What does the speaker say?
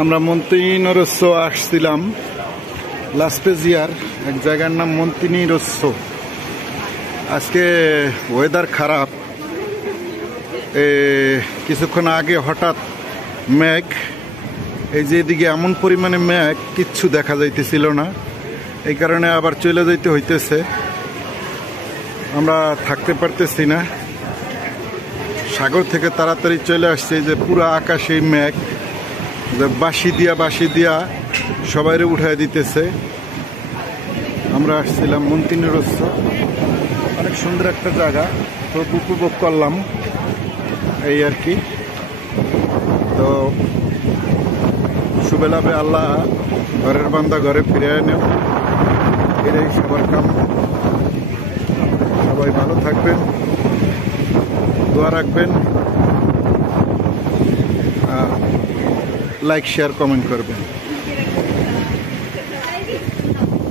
আমরা মন্তিনিরস্য আসছিলাম লাসপেজিয়ার এক জায়গার নাম মন্তিনিরস্য। আজকে ওয়েদার খারাপ, কিছুক্ষণ আগে হঠাৎ মেঘ, এই যে এদিকে এমন পরিমাণে মেঘ কিচ্ছু দেখা যাইতেছিল না, এই কারণে আবার চলে যাইতে হইতেছে। আমরা থাকতে পারতেছি না, সাগর থেকে তাড়াতাড়ি চলে আসছে। যে পুরো আকাশে মেঘ, যে বাঁশি দিয়া সবাইরে উঠায় দিতেছে। আমরা আসছিলাম মন্তিনিরস্য, অনেক সুন্দর একটা জায়গা, তো উপভোগ করলাম এই আর কি। তো সুবেলাবে আল্লাহ ঘরের বান্দা ঘরে ফিরে আনেন, এটাই সবার কাম। সবাই ভালো থাকবেন, দোয়া রাখবেন, লাইক শেয়ার কমেন্ট করবেন।